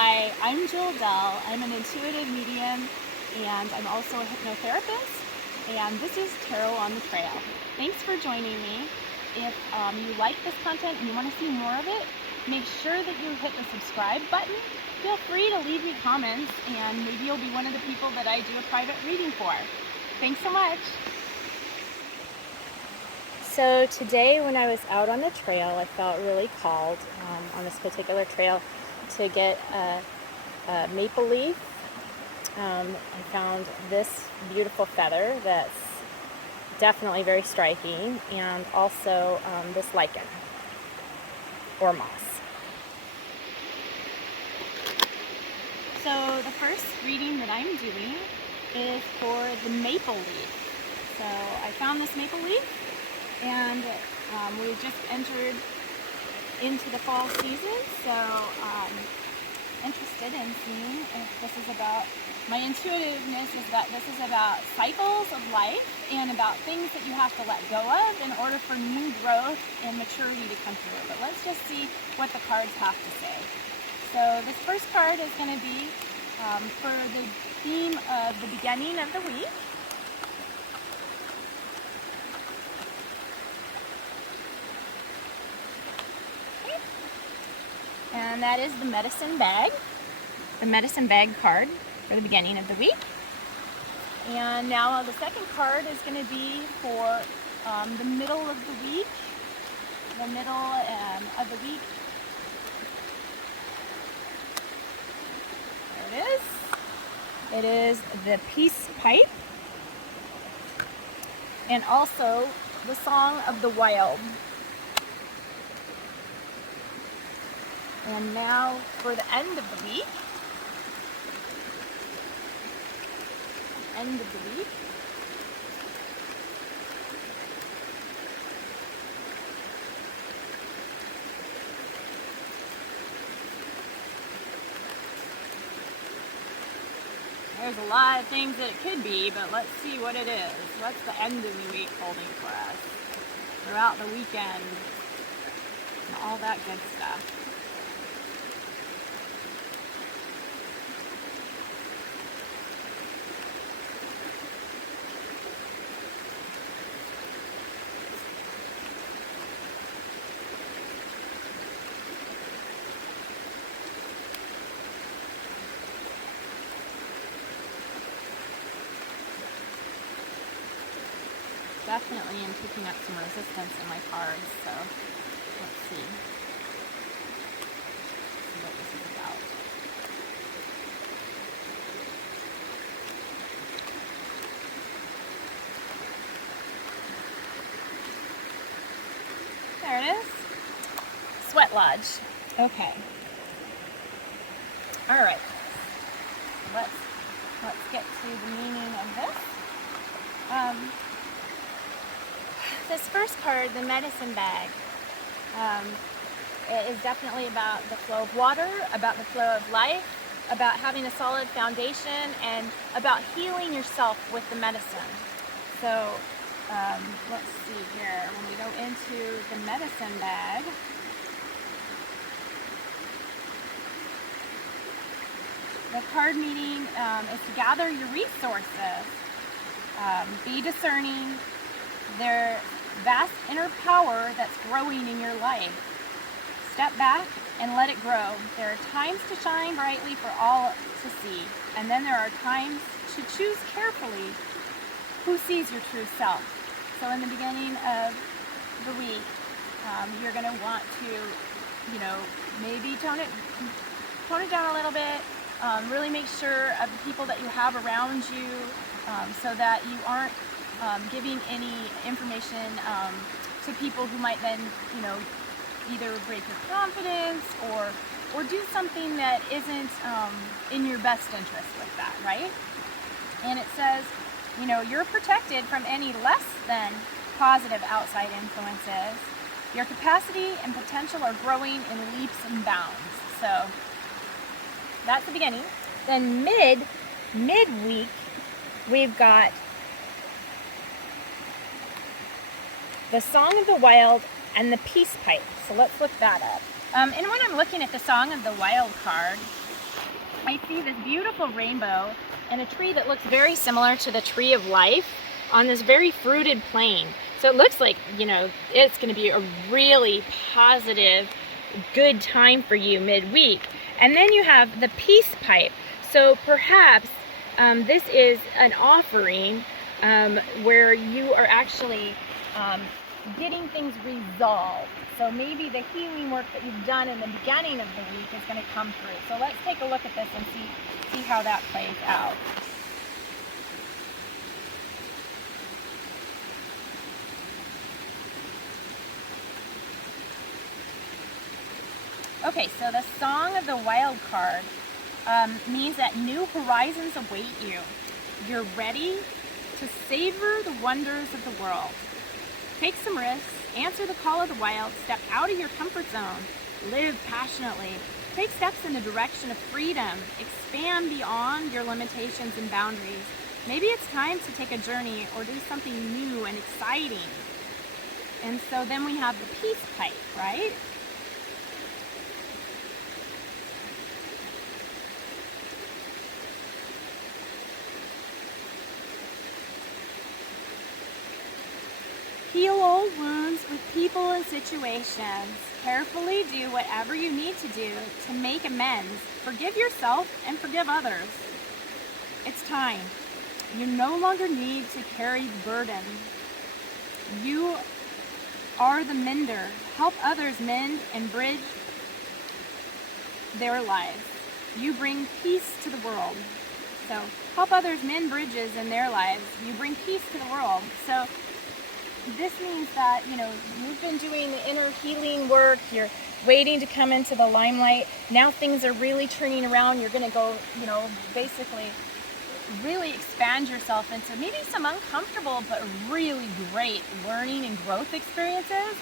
Hi, I'm Jewel Dell. I'm an intuitive medium and I'm also a hypnotherapist. And this is Tarot on the Trail. Thanks for joining me. If you like this content and you want to see more of it, make sure that you hit the subscribe button. Feel free to leave me comments and maybe you'll be one of the people that I do a private reading for. Thanks so much. So today when I was out on the trail, I felt really called on this particular trail to get a maple leaf. I found this beautiful feather that's definitely very striking, and also this lichen or moss. So the first reading that I'm doing is for the maple leaf. So I found this maple leaf, and we just entered into the fall season, so I'm interested in seeing if this is about, my intuitiveness is that this is about cycles of life and about things that you have to let go of in order for new growth and maturity to come through. But let's just see what the cards have to say. So this first card is going to be for the theme of the beginning of the week. And that is the medicine bag card for the beginning of the week. And now the second card is going to be for the middle of the week. The middle of the week. There it is. It is the peace pipe. And also the song of the wild. And now for the end of the week. There's a lot of things that it could be, but let's see what it is. What's the end of the week holding for us? Throughout the weekend and all that good stuff. Definitely am picking up some resistance in my cards, so let's see what this is about. There it is. Sweat Lodge. Okay. All right. Let's get to the meaning of this. This first card, the medicine bag, it is definitely about the flow of water, about the flow of life, about having a solid foundation, and about healing yourself with the medicine. So let's see here, when we go into the medicine bag, the card meaning is to gather your resources, be discerning. Their vast inner power that's growing in your life. Step back and let it grow. There are times to shine brightly for all to see, and then there are times to choose carefully who sees your true self. So in the beginning of the week, you're going to want to, maybe tone it down a little bit. Really make sure of the people that you have around you, so that you aren't giving any information to people who might then, either break your confidence or do something that isn't in your best interest with that, right? And it says, you're protected from any less than positive outside influences. Your capacity and potential are growing in leaps and bounds. So that's the beginning. Then midweek, we've got the Song of the Wild and the Peace Pipe. So let's look that up. And when I'm looking at the Song of the Wild card, I see this beautiful rainbow and a tree that looks very similar to the tree of life on this very fruited plain. So it looks like, you know, it's going to be a really positive, good time for you midweek. And then you have the peace pipe. So perhaps this is an offering where you are actually getting things resolved. So maybe the healing work that you've done in the beginning of the week is going to come through. So let's take a look at this and see how that plays out. Okay, so the Song of the Wild card means that new horizons await you. You're ready to savor the wonders of the world. Take some risks, answer the call of the wild, step out of your comfort zone, live passionately, take steps in the direction of freedom, expand beyond your limitations and boundaries. Maybe it's time to take a journey or do something new and exciting. And so then we have the peace pipe, right? Heal old wounds with people and situations. Carefully do whatever you need to do to make amends. Forgive yourself and forgive others. It's time. You no longer need to carry the burden. You are the mender. Help others mend and bridge their lives. You bring peace to the world. So help others mend bridges in their lives. You bring peace to the world. So this means that, you know, you've been doing the inner healing work, you're waiting to come into the limelight. Now things are really turning around. You're going to go, you know, basically really expand yourself into maybe some uncomfortable but really great learning and growth experiences.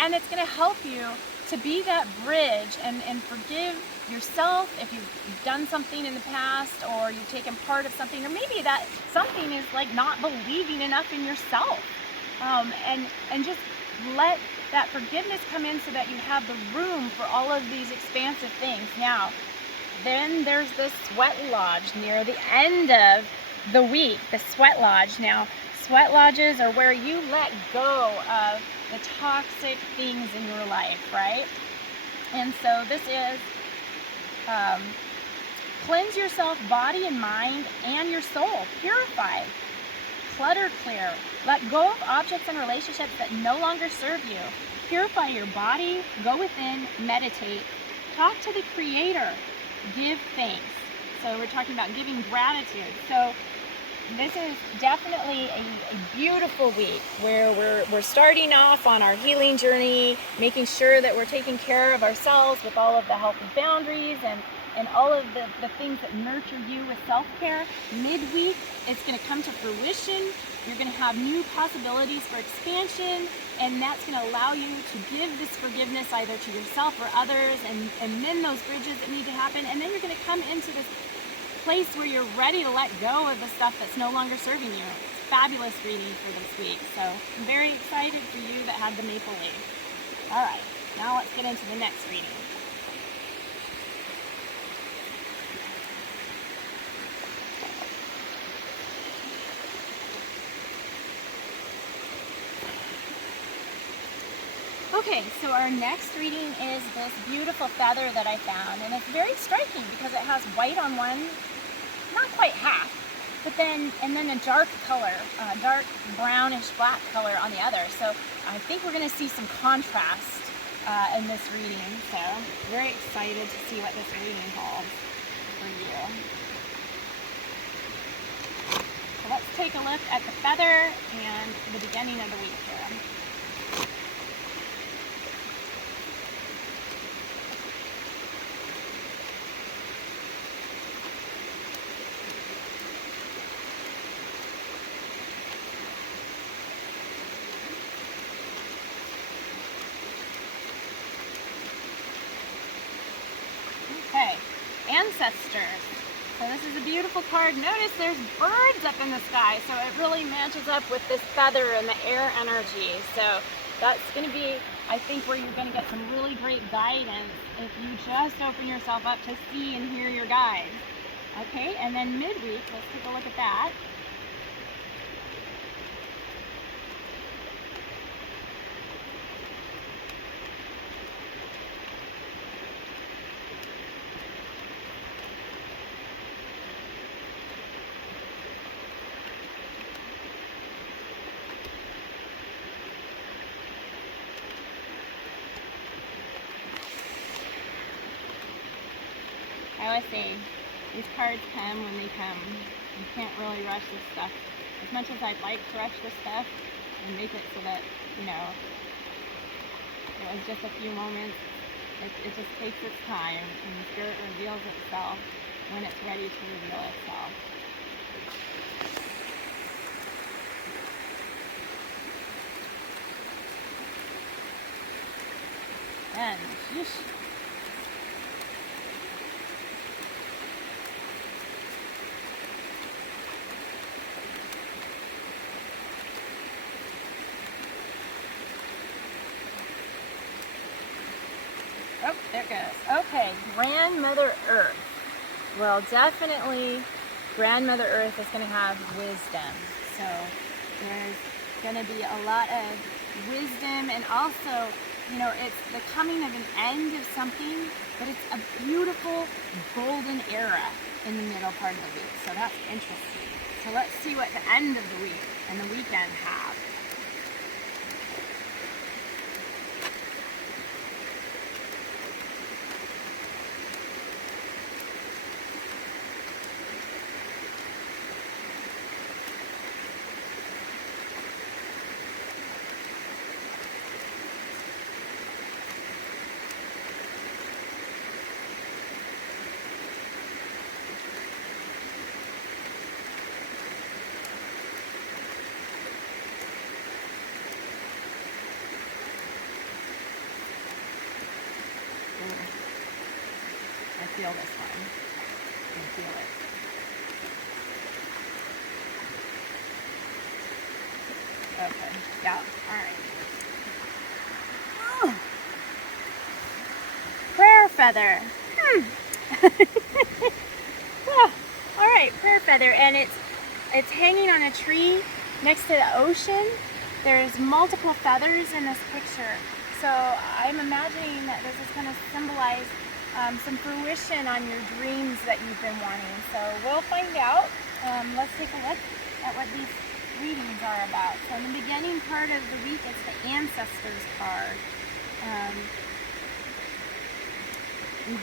And it's going to help you to be that bridge and forgive yourself if you've done something in the past, or you've taken part of something, or maybe that something is like not believing enough in yourself. And just let that forgiveness come in so that you have the room for all of these expansive things. Now, then there's the sweat lodge near the end of the week, the sweat lodge. Now, sweat lodges are where you let go of the toxic things in your life, right? And so this is cleanse yourself, body and mind, and your soul. Purify. Clutter clear. Let go of objects and relationships that no longer serve you. Purify your body. Go within. Meditate. Talk to the Creator. Give thanks. So we're talking about giving gratitude. So this is definitely a beautiful week where we're starting off on our healing journey, making sure that we're taking care of ourselves with all of the healthy boundaries and all of the things that nurture you with self-care. Midweek, it's going to come to fruition. You're going to have new possibilities for expansion, and that's going to allow you to give this forgiveness either to yourself or others and mend those bridges that need to happen. And then you're going to come into this place where you're ready to let go of the stuff that's no longer serving you. It's fabulous reading for this week. So I'm very excited for you that had the maple leaf. All right, now let's get into the next reading. Okay, so our next reading is this beautiful feather that I found, and it's very striking because it has white on one, not quite half, but then a dark color, dark brownish black color on the other. So I think we're going to see some contrast in this reading. So very excited to see what this reading holds for you. So let's take a look at the feather and the beginning of the week here. Okay, ancestors. So this is a beautiful card. Notice there's birds up in the sky, so it really matches up with this feather and the air energy. So that's going to be, I think, where you're going to get some really great guidance if you just open yourself up to see and hear your guides. Okay, and then midweek, let's take a look at that. I always say, these cards come when they come. You can't really rush this stuff. As much as I'd like to rush this stuff and make it so that, you know, it was just a few moments, it just takes its time, and the Spirit reveals itself when it's ready to reveal itself. And, sheesh. Oh, there it goes. Okay, Grandmother Earth. Well, definitely Grandmother Earth is going to have wisdom. So there's going to be a lot of wisdom, and also, you know, it's the coming of an end of something, but it's a beautiful golden era in the middle part of the week. So that's interesting. So let's see what the end of the week and the weekend have. I feel this one. I can feel it. Okay. Yeah. All right. Oh. Prayer feather. Oh, all right, prayer feather, and it's hanging on a tree next to the ocean. There's multiple feathers in this picture, so I'm imagining that this is going to symbolize some fruition on your dreams that you've been wanting. So we'll find out. Let's take a look at what these readings are about. So in the beginning part of the week, it's the Ancestors card.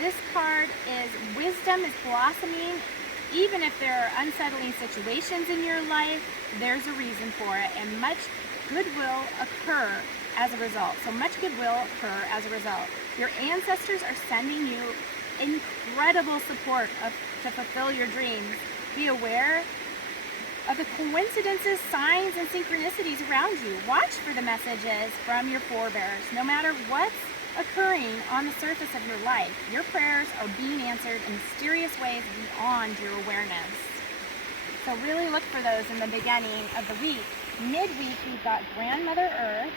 This card is wisdom is blossoming. Even if there are unsettling situations in your life, there's a reason for it, and much good will occur as a result. So much good will occur as a result. Your ancestors are sending you incredible support to fulfill your dreams. Be aware of the coincidences, signs, and synchronicities around you. Watch for the messages from your forebears. No matter what's occurring on the surface of your life, your prayers are being answered in mysterious ways beyond your awareness. So really look for those in the beginning of the week. Midweek, we've got Grandmother Earth.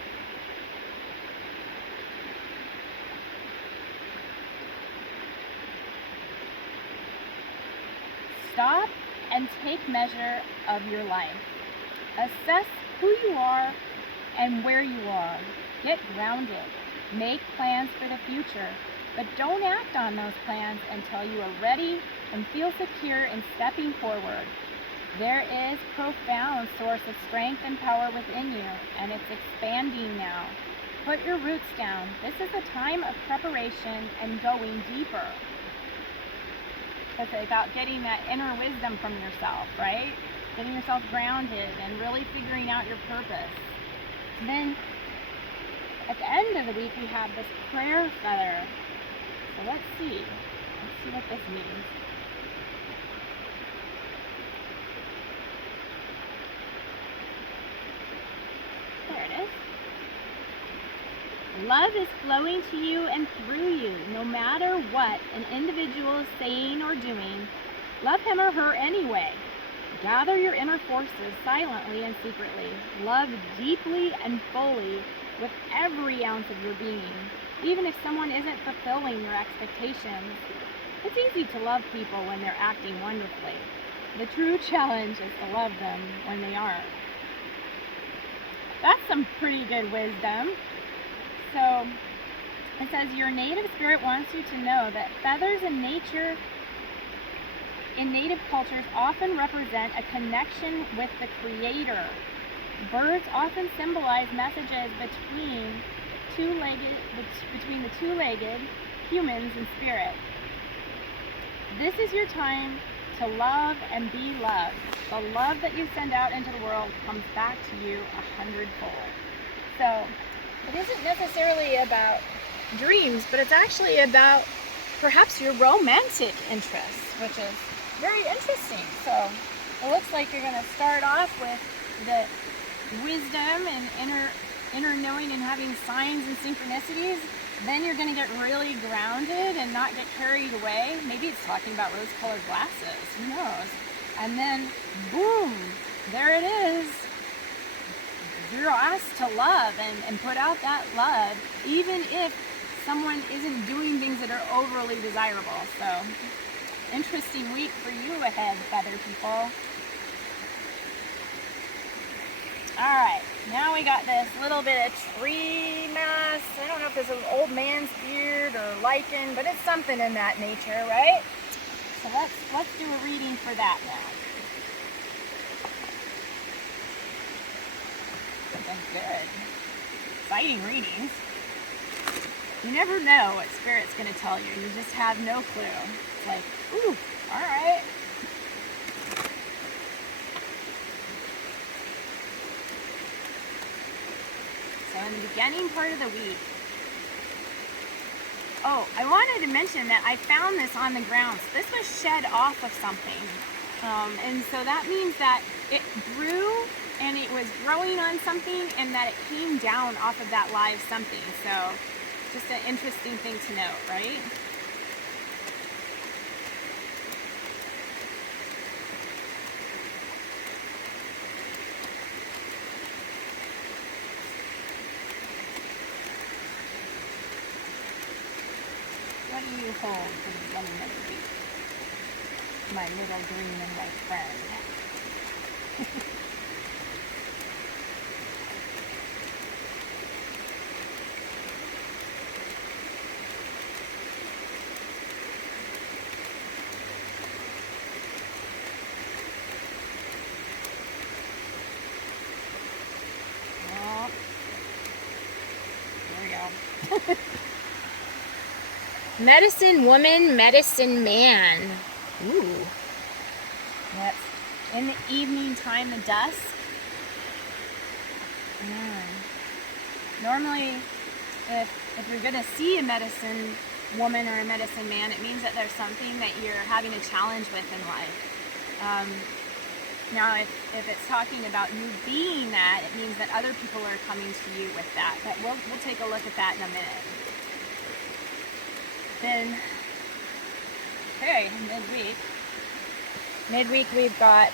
Stop and take measure of your life. Assess who you are and where you are. Get grounded. Make plans for the future, but don't act on those plans until you are ready and feel secure in stepping forward. There is profound source of strength and power within you, and it's expanding now. Put your roots down. This is a time of preparation and going deeper. It's about getting that inner wisdom from yourself, right? Getting yourself grounded and really figuring out your purpose. And then at the end of the week, we have this prayer feather. So let's see what this means. There it is. Love is flowing to you and through you, no matter what an individual is saying or doing. Love him or her anyway. Gather your inner forces silently and secretly. Love deeply and fully with every ounce of your being. Even if someone isn't fulfilling your expectations, it's easy to love people when they're acting wonderfully. The true challenge is to love them when they aren't. That's some pretty good wisdom. So it says your native spirit wants you to know that feathers in nature, in native cultures, often represent a connection with the Creator. Birds often symbolize messages between the two-legged humans and spirit. This is your time to love and be loved. The love that you send out into the world comes back to you 100-fold. So it isn't necessarily about dreams, but it's actually about perhaps your romantic interests, which is very interesting. So it looks like you're going to start off with the wisdom and inner knowing and having signs and synchronicities. Then you're going to get really grounded and not get carried away. Maybe it's talking about rose-colored glasses. Who knows? And then, boom, there it is. You're asked to love and put out that love, even if someone isn't doing things that are overly desirable. So, interesting week for you ahead, feather people. Alright, now we got this little bit of tree mass. I don't know if this is an old man's beard or lichen, but it's something in that nature, right? So let's do a reading for that now. That's good. Exciting readings. You never know what Spirit's going to tell you. You just have no clue. It's like, ooh, alright. So in the beginning part of the week, oh, I wanted to mention that I found this on the ground. So this was shed off of something. And so that means that it grew and it was growing on something and that it came down off of that live something. So just an interesting thing to note, right? What do you hold for the beginning of the week, my little green and white friend? Oh, there we go. Medicine woman, medicine man. Ooh. That's in the evening time, the dusk. Normally, if you're going to see a medicine woman or a medicine man, it means that there's something that you're having a challenge with in life. Now, if it's talking about you being that, it means that other people are coming to you with that. But we'll take a look at that in a minute. Then, okay, midweek. Midweek we've got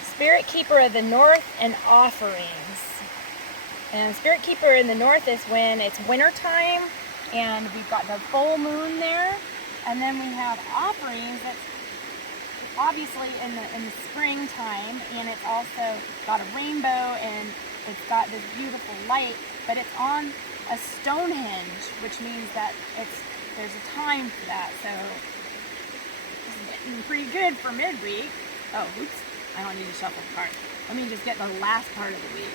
Spirit Keeper of the North and offerings. And Spirit Keeper in the North is when it's winter time and we've got the full moon there. And then we have offerings that's obviously in the springtime, and it's also got a rainbow and it's got this beautiful light, but it's on a Stonehenge, which means that there's a time for that. So this is getting pretty good for midweek. Oh, oops, I don't need to shuffle the card. Let me just get the last part of the week.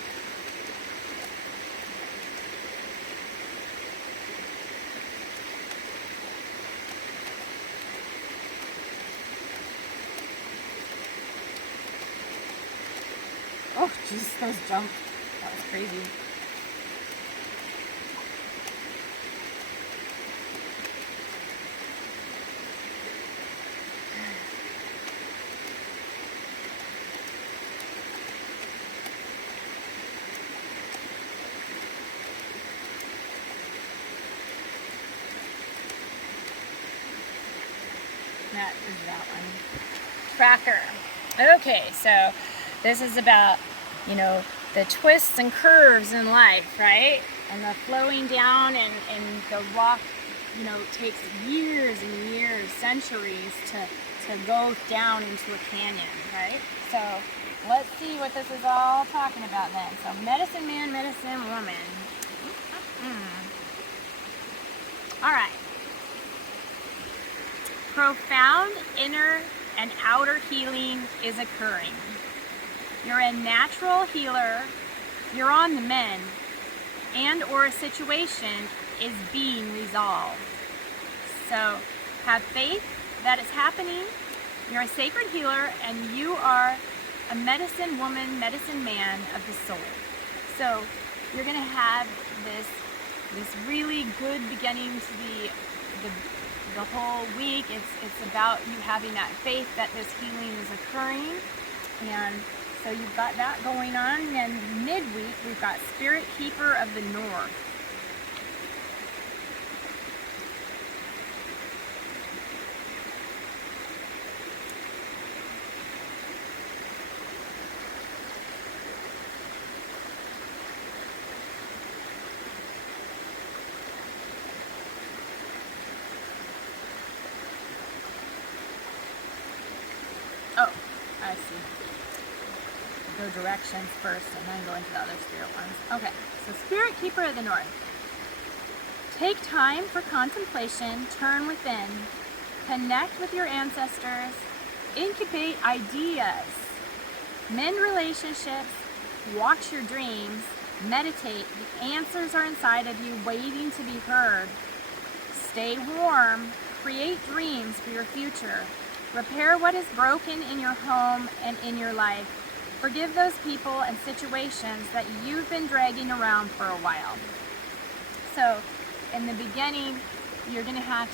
Oh, jeez, those jumped. That was crazy. That is that one. Tracker. Okay, so this is about, the twists and curves in life, right? And the flowing down and the rock, you know, takes years and years, centuries to go down into a canyon, right? So let's see what this is all talking about then. So medicine man, medicine woman. All right. Profound inner and outer healing is occurring. You're a natural healer, you're on the mend, and or a situation is being resolved. So have faith that it's happening. You're a sacred healer and you are a medicine woman, medicine man of the soul. So you're going to have this really good beginning to the whole week. It's about you having that faith that this healing is occurring. And so you've got that going on. And then midweek, we've got Spirit Keeper of the North. Oh, I see. Go directions first and then go into the other spirit ones. Okay, so Spirit Keeper of the North. Take time for contemplation, turn within, connect with your ancestors, incubate ideas, mend relationships, watch your dreams, meditate. The answers are inside of you waiting to be heard. Stay warm, create dreams for your future. Repair what is broken in your home and in your life. Forgive those people and situations that you've been dragging around for a while. So, in the beginning, you're going to have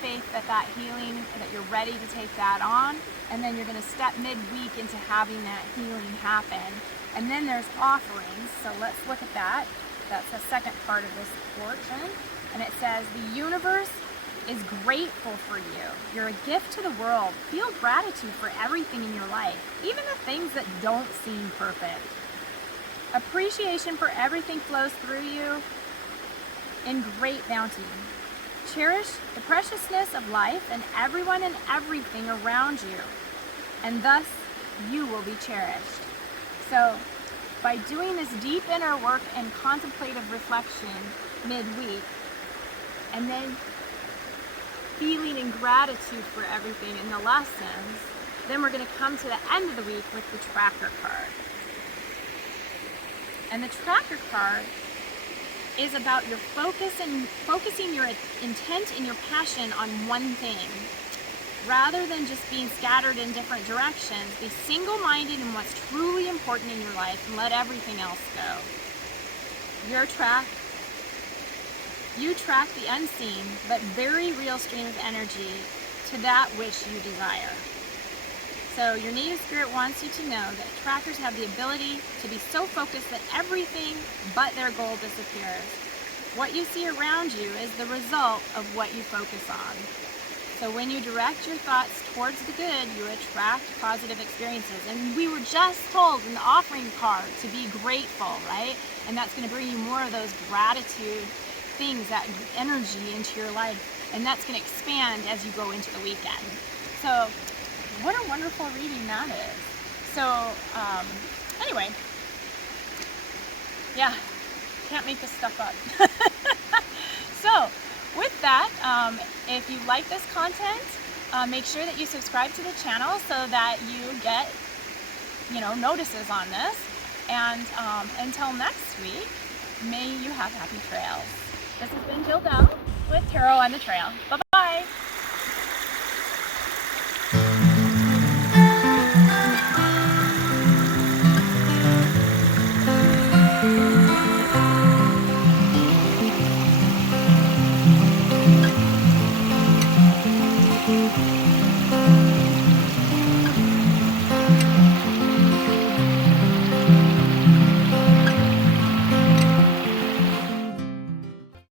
faith that healing, that you're ready to take that on, and then you're going to step midweek into having that healing happen. And then there's offerings, so let's look at that. That's the second part of this portion. And it says, the universe is grateful for you. You're a gift to the world. Feel gratitude for everything in your life, even the things that don't seem perfect. Appreciation for everything flows through you in great bounty. Cherish the preciousness of life and everyone and everything around you, and thus you will be cherished. So, by doing this deep inner work and contemplative reflection midweek, and then feeling in gratitude for everything in the lessons, then we're going to come to the end of the week with the tracker card. And the tracker card is about your focus and focusing your intent and your passion on one thing. Rather than just being scattered in different directions, be single-minded in what's truly important in your life and let everything else go. You track the unseen but very real stream of energy to that which you desire. So your native spirit wants you to know that trackers have the ability to be so focused that everything but their goal disappears. What you see around you is the result of what you focus on. So when you direct your thoughts towards the good, you attract positive experiences. And we were just told in the offering card to be grateful, right? And that's going to bring you more of those gratitude things, that energy into your life, and that's going to expand as you go into the weekend. So what a wonderful reading that is. So anyway, yeah, can't make this stuff up. So with that, if you like this content, make sure that you subscribe to the channel so that you get notices on this. And until next week, may you have happy trails. This has been Jill Dell with Tarot on the Trail. Bye-bye.